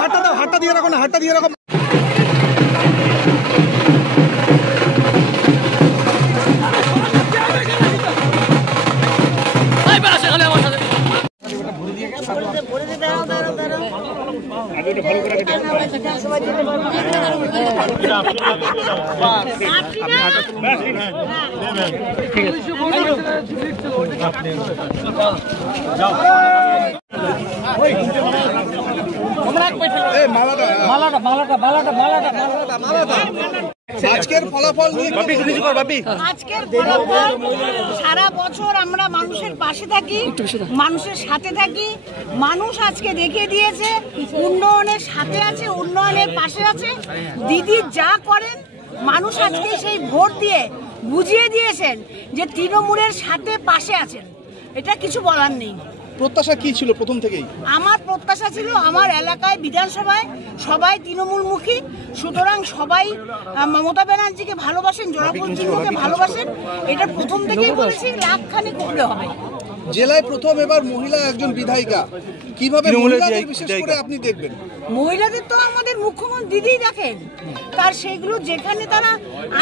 হাতটা দাও, হাতটা দিয়ে রাখো না, হাতটা দিয়ে রাখো। আজকের ফলাফল সারা বছর আমরা মানুষের পাশে থাকি, মানুষের সাথে থাকি। মানুষ আজকে দেখিয়ে দিয়েছে উন্নয়নের সাথে আছে, উন্নয়নের পাশে আছে। দিদি যা করেন মানুষ আজকে সেই ভোট দিয়ে বুঝিয়ে দিয়েছেন যে তৃণমূলের সাথে পাশে আছেন। এটা কিছু বলার নেই। প্রত্যাশা কি ছিল প্রথম থেকেই? আমার প্রত্যাশা ছিল আমার এলাকায় বিধানসভায় সবাই তৃণমূলমুখী, সুতরাং সবাই মমতা ব্যানার্জিকে ভালোবাসেন, জনগণ সিংহকে ভালোবাসেন। এটা প্রথম থেকেই বলেছি, লাখখানি করলে হবে। জেলায় প্রথম এবার মহিলা একজন বিধায়িকা, কিভাবে মহিলাদের বিশেষ করে আপনি দেখবেন? মহিলাদের তো আমাদের মুখ্যমন্ত্রী দিদিই দেখেন, তার সেইগুলো যেখানে তারা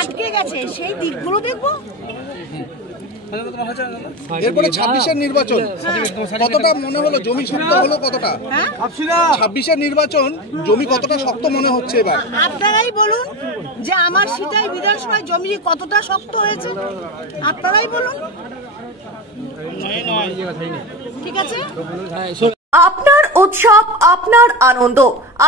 আটকে গেছে সেই দিকগুলো দেখবো। এরপরে 26-এর নির্বাচন, কতটা মনে হলো জমি শক্ত হলো? কতটা 26-এর নির্বাচন জমি কতটা শক্ত মনে হচ্ছে এবার? আপনারাই বলুন যে আমার সিটাই বিধানসভায় জমি কতটা শক্ত হয়েছে, আপনারাই বলুন। ঠিক আছে, আপনার উৎসব, আপনার আনন্দ।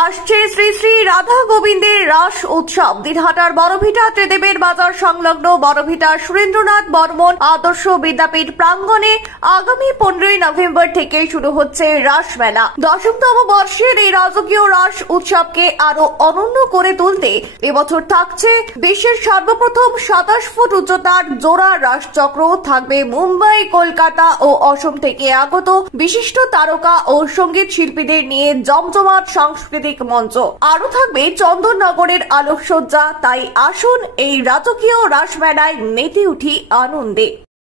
আসছে শ্রী শ্রী রাধা গোবিন্দের রাস উৎসব। দিনহাটার বড়ভিটা ত্রিদেবের বাজার সংলগ্ন বড়ভিটা সুরেন্দ্রনাথ বর্মন আদর্শ বিদ্যাপীঠ প্রাঙ্গণে আগামী 15ই নভেম্বর থেকে শুরু হচ্ছে রাস মেলা। 10তম বর্ষের এই রাজকীয় রাস উৎসবকে আরো অনন্য করে তুলতে এবছর থাকছে বিশ্বের সর্বপ্রথম 27 ফুট উচ্চতার জোড়া রাস চক্র। থাকবে মুম্বাই, কলকাতা ও অসম থেকে আগত বিশিষ্ট তারকা ও সঙ্গীত শিল্পীদের নিয়ে জমজমাট সাংস্কৃতিক মঞ্চ। আরো থাকবে চন্দননগরের আলোকসজ্জা। তাই আসুন এই রাজকীয় রাস মেলায় মেতে উঠি আনন্দে।